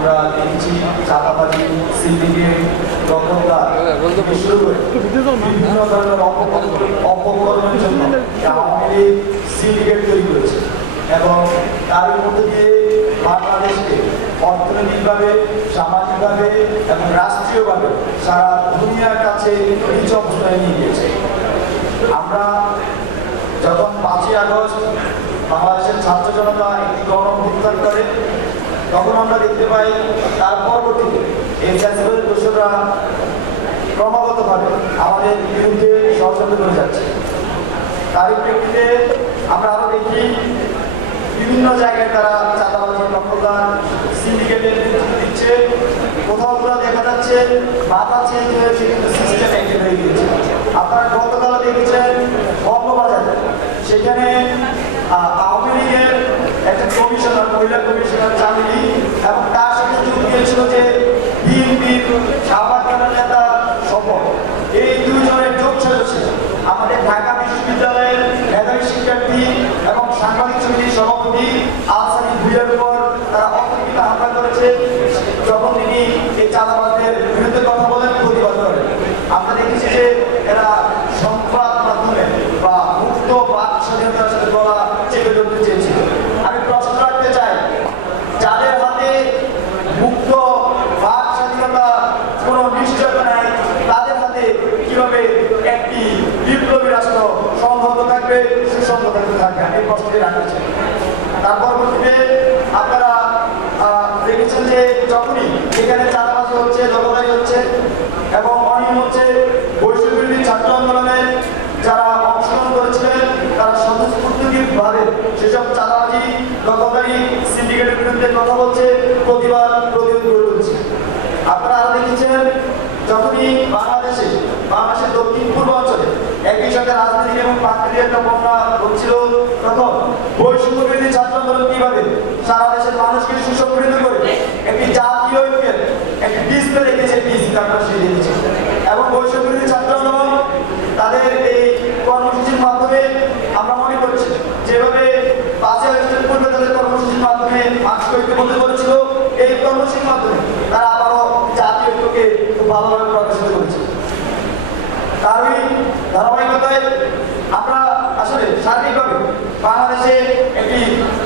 আমরা দেখছি চাঁদাবাজি, সিন্ডিকেট, দখলদার শুরু করে বিভিন্ন ধরনের অপকর্মের জন্য আওয়ামী লীগ সিন্ডিকেট তৈরি করেছে এবং তার মধ্যে দিয়ে বাংলাদেশকে অর্থনৈতিকভাবে, সামাজিকভাবে এবং রাষ্ট্রীয়ভাবে সারা দুনিয়ার কাছে নিচ অবস্থায় নিয়ে গিয়েছে। আমরা যখন 5ই আগস্ট বাংলাদেশের ছাত্র জনতা একটি গণ-অভ্যুত্থান করে, তখন আমরা দেখতে পাই তার পরবর্তীতে এই ফ্যাসিবাদের দোষররা ক্রমাগতভাবে আমাদের বিরুদ্ধে ষড়যন্ত্র করে যাচ্ছে। তারই প্রেক্ষিতে আমরা আরো দেখি বিভিন্ন জায়গায় তারা চাঁদাবাজি, দখলদার, সিন্ডিকেটের নেতৃত্ব দিচ্ছে। কোথাও কোথাও দেখা যাচ্ছে মাথা চেঞ্জ হয়েছে কিন্তু সিস্টেম একই হয়ে গিয়েছে। আপনারা গতকাল দেখেছেন বঙ্গবাজারে, সেখানে আওয়ামী লীগের একটা কমিশনার, মহিলা কমিশনার চাকরি এবং তার সাথে যোগ দিয়েছিল যে বিএনপির সাভার নেতা শপথ, এই দুইজনের যোগ সাজছে আমাদের ঢাকা বিশ্ববিদ্যালয়ের মেধাবী শিক্ষার্থী এবং সাংবাদিক সমিতির সভাপতি আহসানি ভুইয়ার উপর তারা অতর্কিত হামলা করেছে। যখন তিনি এই চাঁদাবাজদের বিরুদ্ধে কথা বলেন, প্রতিবাদ করেন, আমরা দেখেছি যে এরা সংবাদ মাধ্যমে বা মুক্ত বাক স্বাধীনতার সাথে গলা চেপে ধরতে চেয়েছিল। আমি প্রশ্ন রাখতে চাই, যাদের হাতে মুক্ত বাক স্বাধীনতা কোনো নিশ্চয়তা নাই, তাদের হাতে কিভাবে একটি বিপ্লবী রাষ্ট্র সংহত থাকবে, সুসংহত থাকবে? আমি প্রশ্নটি রাখতে চাই। তার পরবর্তীতে আপনারা দেখেছেন যে যখনই এখানে চাঁদাবাজি হচ্ছে, দখলদারি হচ্ছে এবং অনিয়ম হচ্ছে, বৈষম্যবিরোধী ছাত্র আন্দোলনে যারা অংশগ্রহণ করেছিলেন তারা স্বতঃস্ফূর্তভাবে সেসব চাঁদাবাজি, দখলদারি, সিন্ডিকেটের বিরুদ্ধে কথা বলছে, প্রতিবাদ প্রতিরোধ করে তুলছে। আপনারা আরো দেখেছেন যখনই বাংলাদেশের দক্ষিণ পূর্ব অঞ্চলে একই সাথে রাজনৈতিক এবং প্রাকৃতিক একটা বন্যা হচ্ছিল, তখন বৈষম্যবিরোধী ছাত্র আন্দোলন কিভাবে সারা দেশের মানুষকে সুসংগঠিত করে একটি জাতীয় ঐক্যের একটি ডিসপ্লে রেখেছে, এবং বৈষম্যবিরোধী ছাত্র আন্দোলন তাদের এই কর্মসূচির মাধ্যমে আমরা মনে করছি যেভাবে 5ই আগস্টের পূর্বে তাদের কর্মসূচির মাধ্যমে মানুষকে ঐক্য বলতে বলেছিল, এই কর্মসূচির মাধ্যমে তারা আবারও জাতীয় ঐক্যকে খুব ভালোভাবে প্রকাশিত করেছে। তারই ধারাবাহিকতায় আমরা আসলে সার্বিকভাবে বাংলাদেশে একটি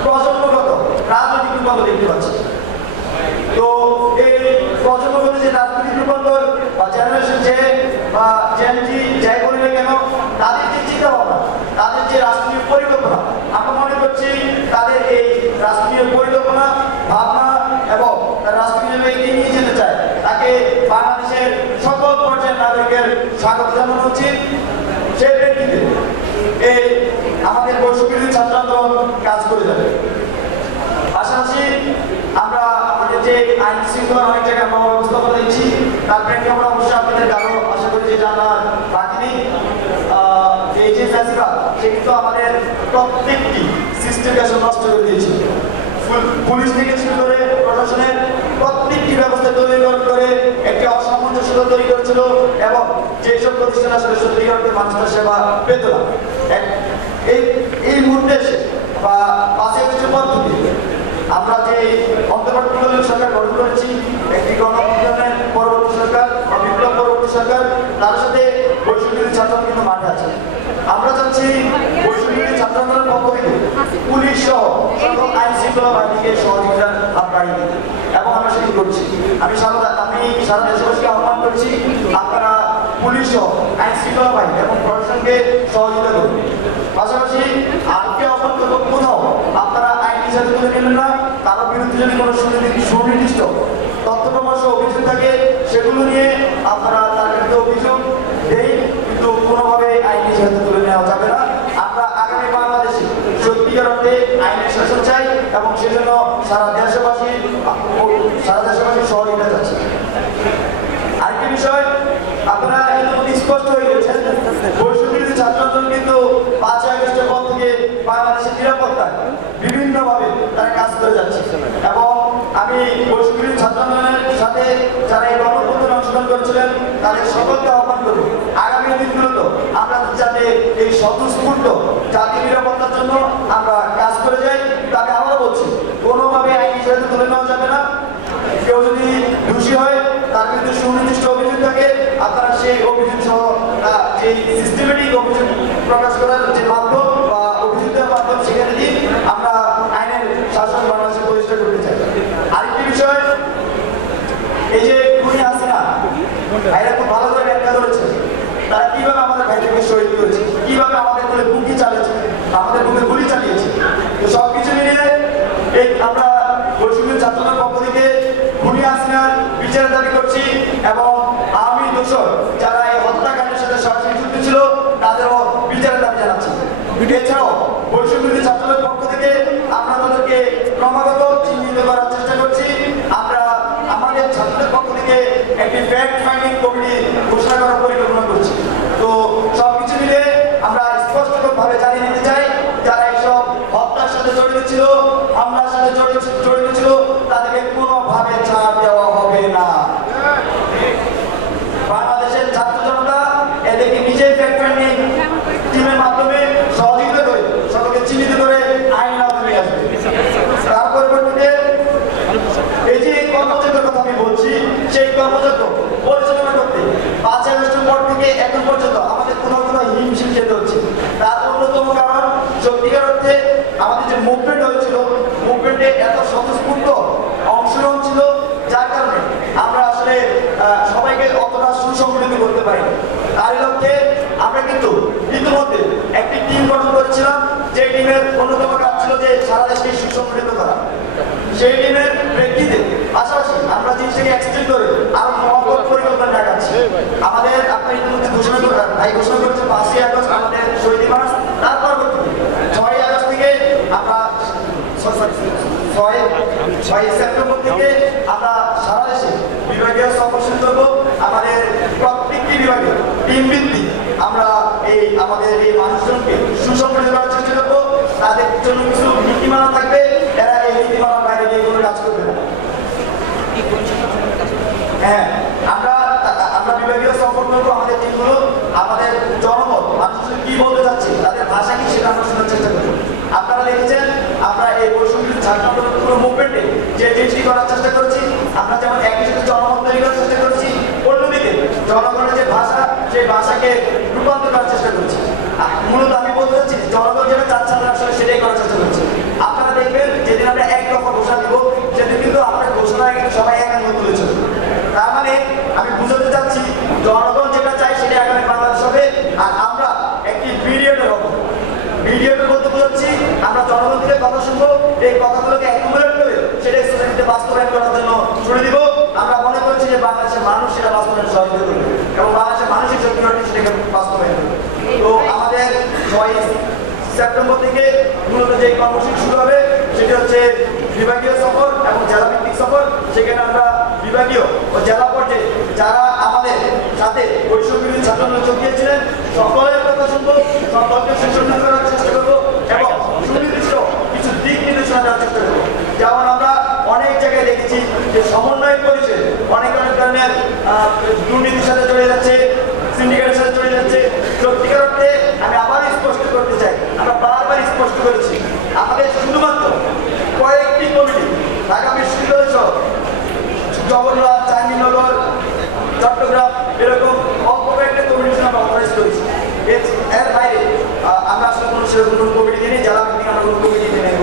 প্রজন্মগত রাজনৈতিক রূপান্তর দেখতে পাচ্ছি। তো এই প্রজন্মগত যে রাজনৈতিক রূপান্তর বা জেনারেশন যে বা জেনজি যাই বলি না কেন, তাদের যে চিন্তা ভাবনা, তাদের যে রাষ্ট্রীয় পরিকল্পনা, আমরা মনে করছি তাদের এই রাষ্ট্রীয় পরিকল্পনা, ভাবনা এবং রাষ্ট্রীয় এগিয়ে নিয়ে যেতে চায়, তাকে বাংলাদেশের সকল পর্যায়ের নাগরিকের স্বাগত জানানো উচিত। সেই প্রেক্ষিতে এই আমাদের বৈষম্যবিরোধী ছাত্র আন্দোলন কাজ করে যাবে। পাশাপাশি আমরা আমাদের যে আইন শৃঙ্খলা অনেক জায়গায় আমরা ব্যবস্থা করে দিচ্ছি, তার প্রেক্ষিতে আমরা অবশ্যই আপনাদের কারো আশা করি যেটা আমরা বাকি নেই। এই যে ফ্যাসিবাদ, সে কিন্তু আমাদের প্রত্যেকটি সিস্টেমকে আসলে নষ্ট করে দিয়েছে। পুলিশ থেকে শুরু করে প্রশাসনের প্রত্যেকটি ব্যবস্থা তৈরি করে একটি অসামঞ্জস্যতা তৈরি করেছিল এবং যেসব প্রতিষ্ঠান আসলে সত্যিকার অর্থে মানুষের সেবা পেত না। এই মুহূর্তে এসে বা 5ই আগস্টের পদ্ধতি আমরা যে অন্তর্বর্তীকালীন সরকার গঠন করেছি, একটি গণ-অভ্যুত্থানের পরবর্তী সরকার বা বিপ্লব পরবর্তী সরকার, তার সাথে বৈষম্যবিরোধী ছাত্র কিন্তু মাঠে আছে। আমরা চাচ্ছি বৈষম্যবিরোধী ছাত্র আন্দোলনের পক্ষ থেকে পুলিশ সহ সকল আইন শৃঙ্খলা বাহিনীকে সহযোগিতার হাত বাড়িয়ে দিতে, এবং আমরা সেটি করছি। আমি সারা দেশবাসীকে আহ্বান করছি, আপনারা পুলিশ সহ আইন শৃঙ্খলা বাহিনী এবং প্রশাসনকে সহযোগিতা করুন। পাশাপাশি আজকে আহ্বান করবো, কোথাও আপনারা আইন হিসাবে তুলে নেবেন না, তার বিরুদ্ধে যদি কোনো সুনির্দিষ্ট তথ্য প্রমাণ অভিযোগ থাকে সেগুলো নিয়ে আপনারা তার বিরুদ্ধে অভিযোগ দেই, কিন্তু কোনোভাবে আইন হিসাবে তুলে নেওয়া যাবে না। আমরা আগামী বাংলাদেশে সত্যিকার অর্থে আইনের শাসন চাই এবং সেজন্য সারা দেশবাসীর সহযোগিতা চাচ্ছি। আরেকটি বিষয় আপনারা স্পষ্ট হয়ে গেছেন, বৈষম্যবিরোধী ছাত্র আন্দোলন কিন্তু 5ই আগস্টের পর থেকে বাংলাদেশের নিরাপত্তায় বিভিন্নভাবে তারা কাজ করে যাচ্ছে, এবং আমি বৈষম্যবিরোধী ছাত্র আন্দোলনের সাথে যারা এই গণঅভ্যুত্থানে অংশগ্রহণ করেছিলেন তাদের সকলকে আহ্বান করব, আগামী দিনগুলোতে আমরা যাতে এই স্বতঃস্ফূর্ত জাতীয় নিরাপত্তার জন্য আমরা কাজ করে যাই। তবে আবারও বলছি, কোনোভাবে আইন হিসেবে তুলে নেওয়া যাবে না। দোষী হয়, তার বিরুদ্ধে সুনির্দিষ্ট অভিযোগ থাকে, আপনারা সেই অভিযোগ সহ যে সিস্টেমেটিক অভিযোগ প্রকাশ করার যে মাধ্যম বা অভিযোগ দেওয়ার মাধ্যম সেখানে দিয়ে আমরা আইনের শাসন বাংলাদেশে প্রতিষ্ঠা করতে চাই। আরেকটি বিষয়, এই যে খুনি আছে না, ভাইরা খুব ভালো করে ব্যাখ্যা করেছে তারা কিভাবে আমাদের ভাইদেরকে শহীদ করেছে, কিভাবে আমাদের করে বুকি চালিয়েছে, আমাদের বুকে গুলি চালিয়েছে। তো সবকিছু মিলিয়ে এই আমরা বৈষম্য ছাত্রদের পক্ষ থেকে খুনি হাসিনার বিচারের দাবি করছি এবং আওয়ামী দোষর যারা এই হত্যাকাণ্ডের সাথে সরাসরি যুক্ত ছিল তাদেরও বিচারের দাবি জানাচ্ছি। এছাড়াও বৈষম্য ছাত্রদের পক্ষ থেকে আমরা তাদেরকে ক্রমাগত চিহ্নিত করার চেষ্টা করছি। আমরা আমাদের ছাত্রদের পক্ষ থেকে একটি ফ্যাক্ট ফাইন্ডিং কমিটি ঘোষণা করার পরিকল্পনা করছি। তো সবকিছু মিলে আমরা স্পষ্টভাবে জানিয়ে দিতে চাই যারা এইসব হত্যার সাথে জড়িত ছিল, হামলার সাথে জড়িত ছিল, তাদেরকে কোনোভাবে ছাড় দেওয়া হবে না। বাংলাদেশের ছাত্র জনতা এদেরকে নিজের ফ্যাক্ট ফাইন্ডিং টিমের মাধ্যমে সহযোগিতা করে সকলকে চিহ্নিত করে আইন নিয়ে আসবে। তার পরিবর্তে এই যে কর্মযজ্ঞের কথা আমি বলছি, সেই কর্মযজ্ঞ পরিচালনা করতে 5 আগস্টের পর থেকে এখন পর্যন্ত আমাদের কোনো হিমশিম খেতে হচ্ছে। তার অন্যতম কারণ সত্যিকার অর্থে আমাদের যে মুভমেন্ট হয়েছিল, মুভমেন্টে এত স্বতঃস্ফূর্ত অংশগ্রহণ ছিল যার কারণে আমরা আসলে সবাইকে অতটা সুসংগঠিত করতে পারি। তার লক্ষ্যে আমরা কিন্তু ইতিমধ্যে একটি টিম গঠন করেছিলাম, যে টিমের অন্যতম কাজ ছিল যে সারা দেশকে সুসংগঠিত করা। সেই টিমের প্রেক্ষিতে পাশাপাশি আমরা জিনিসটাকে এক্সটেন্ড করে আরো মহৎ পরিকল্পনা দেখাচ্ছি। আমাদের আপনার ইতিমধ্যে ঘোষণা করেছে 5ই আগস্ট আমাদের শহীদ দিবস। তার পরবর্তীতে 6ই আগস্ট থেকে আমরা 6ই সেপ্টেম্বর থেকে আমরা সারা দেশে বিভাগীয় সফর শুরু করবো। আমাদের প্রত্যেকটি বিভাগে টিম ভিত্তিক আমরা আমাদের এই মানুষজনকে সুসংগঠিত করার চেষ্টা করবো। তাদের জন্য কিছু নীতিমালা থাকবে, এরা এই নীতিমালার বাইরে গিয়ে কোনো কাজ করবে না। হ্যাঁ, আমরা বিভাগীয় সফর করবো। আমাদের টিমগুলো আমাদের জনমত মানুষজন কি বলতে চাচ্ছে, তাদের ভাষা কি সেটা আমরা শোনার চেষ্টা করবো। আপনারা দেখেছেন আমরা এই বৈষম্য ছাত্র পুরো মুভমেন্টে যে জিনিসটি করার চেষ্টা করেছি, আমরা যেমন একই সাথে জনমত তৈরি করার চেষ্টা করেছি, অন্যদিকে জনগণের যে ভাষা সেই ভাষাকে রূপান্তর করার চেষ্টা করছি। মূলত আমি বলতে চাচ্ছি জনগণ যেটা চাচ্ছে আমরা আসলে সেটাই করার চেষ্টা করছি। আপনারা দেখবেন যেদিন আমরা এক দফা ঘোষণা দিব সেদিন কিন্তু আমরা ঘোষণা কিন্তু সবাই একান্ত তুলেছে। তার মানে আমি বুঝাতে চাচ্ছি জনগণ যেটা চাই সেটা আগামী বাংলাদেশ হবে, আর আমরা একটি পিরিয়ডের হবো। পিরিয়ডের বলতে বোঝাচ্ছি আমরা জনগণ থেকে কথা শুনবো, এই কথাগুলোকে অ্যাকুমুলেট করে সেটা সোসাইটিতে বাস্তবায়ন করার জন্য ছুড়ে দিব। আমরা মনে করছি যে বাংলাদেশের মানুষ সেটা বাস্তবায়ন সহযোগিতা করবে এবং বাংলাদেশের মানসিক শক্তি সেটাকে বাস্তবায়ন করবে। তো আমাদের 6ই সেপ্টেম্বর থেকে মূলত যে কর্মসূচি শুরু হবে সেটি হচ্ছে বিভাগীয় সফর এবং জেলা ভিত্তিক সফর। সেখানে আমরা বিভাগীয় ও জেলা পর্যায়ে যারা আমাদের সাথে বৈষম্য ছাত্ররা যোগ দিয়েছিলেন সকলের কথা শুনবো, সকলকে সুসংগঠিত করার চেষ্টা করবো এবং সুনির্দিষ্ট কিছু দিক নির্দেশনা দেওয়ার চেষ্টা করবো। যেমন আমরা অনেক জায়গায় দেখেছি যে সমন্বয় করেছে অনেক ধরনের দুর্নীতির সাথে জড়িয়ে যাচ্ছে, সিন্ডিকেটের সাথে জড়িয়ে যাচ্ছে। সত্যিকার অর্থে আমি আবার স্পষ্ট করতে চাই, আমরা বারবার স্পষ্ট করেছি আমাদের শুধুমাত্র কয়েকটি কমিটি ঢাকা বিশ্ববিদ্যালয় সহ জগন্নাথ, চাঁদনীনগর, চট্টগ্রাম এরকম অল্প কয়েকটা কমিটি আমরা অথরাইজ করেছি। এর বাইরে আমরা আসলে কোনো সেরকম কোনো কমিটি নেই, জেলা ভিত্তিক আমরা কোনো কমিটি নেই।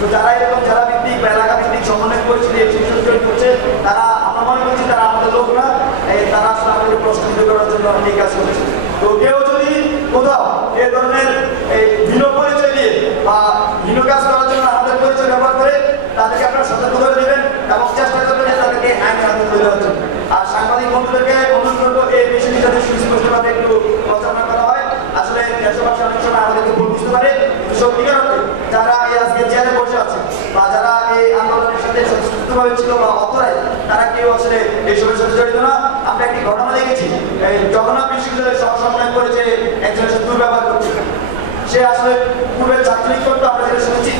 তো যারা এরকম জেলা ভিত্তিক বা এলাকা ভিত্তিক সমন্বয় করছে করছে তারা আমরা মনে করছি তারা আমাদের লোক না, তারা আসলে আমাদের প্রশ্নিত করার জন্য এই কাজ করছে। তো কেউ যদি কোথাও এ ধরনের ভিন্ন পরিচয় দিয়ে বা ভিন্ন কাজ করার জন্য আমাদের পরিচয় ব্যবহার করে তাদেরকে আপনারা সতর্ক করে দেবেন এবং চেষ্টা করবেন যে তাদেরকে আইনের হাতে তুলে দেওয়ার জন্য। আর সাংবাদিক বন্ধুদেরকে অনুরোধ করবো এই বিষয়টি যাতে সুস্পষ্টভাবে একটু প্রচারণা করা হয়। আসলে দেশবাসী অনেক সময় আমাদেরকে ভুল বুঝতে পারে, সত্যিকার অর্থে যারা এই আজকে চেয়ারে বসে আছে বা যারা এই আন্দোলনের সাথে সংশ্লিষ্টভাবে ছিল বা অথরাইজ তারা কেউ আসলে এইসবের সাথে জড়িত না। আমরা একটি ঘটনা দেখেছি, জগন্নাথ বিশ্ববিদ্যালয়ের সমন্বয় করে যে একজনের সাথে দুর্ব্যবহার করছে, সে আসলে পূর্বের ছাত্রলীগ করতো আমরা যেটা শুনেছি,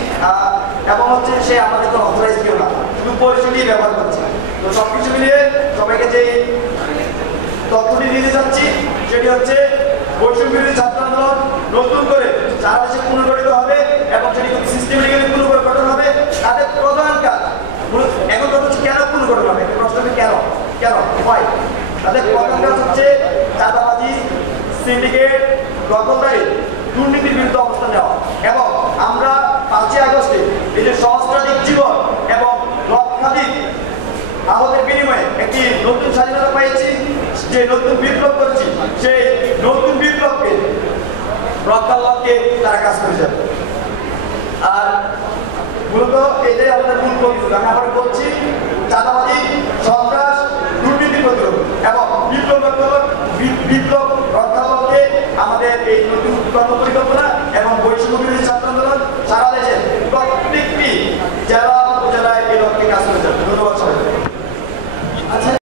এবং হচ্ছে সে আমাদের কোনো অথরাইজ কেউ না, শুধু পরিচয়টি ব্যবহার করছে। তো সবকিছু মিলিয়ে সবাইকে যে তথ্যটি দিতে চাচ্ছি সেটি হচ্ছে বৈষম্য বিরোধী ছাত্র আন্দোলন নতুন করে সারা দেশে পুনর্গঠিত হবে এবং সেটি খুব সিস্টেমেটিক্যালি পুনর্গঠন হবে। তাদের প্রধান কাজ এখন কথা হচ্ছে কেন পুনর্গঠন হবে, প্রশ্নটি কেন সিন্ডিকেট দখলদারি দুর্নীতির বিরুদ্ধে অবস্থান নেওয়া এবং আমরা 5ই আগস্টে এই যে সহস্রাধিক জীবন এবং লক্ষাধিক আমাদের বিনিময়ে একটি নতুন স্বাধীনতা পেয়েছি, যে নতুন বিপ্লব করছি, সেই নতুন বিপ্লবকে রক্ষার লক্ষ্যে তারা কাজ করে যাবে। আর মূলত এটাই আমাদের মূল কর্তব্য। আমি আবার বলছি, চাঁদাবাজি, সন্ত্রাস, দুর্নীতি প্রতিরোধ এবং বিপ্লব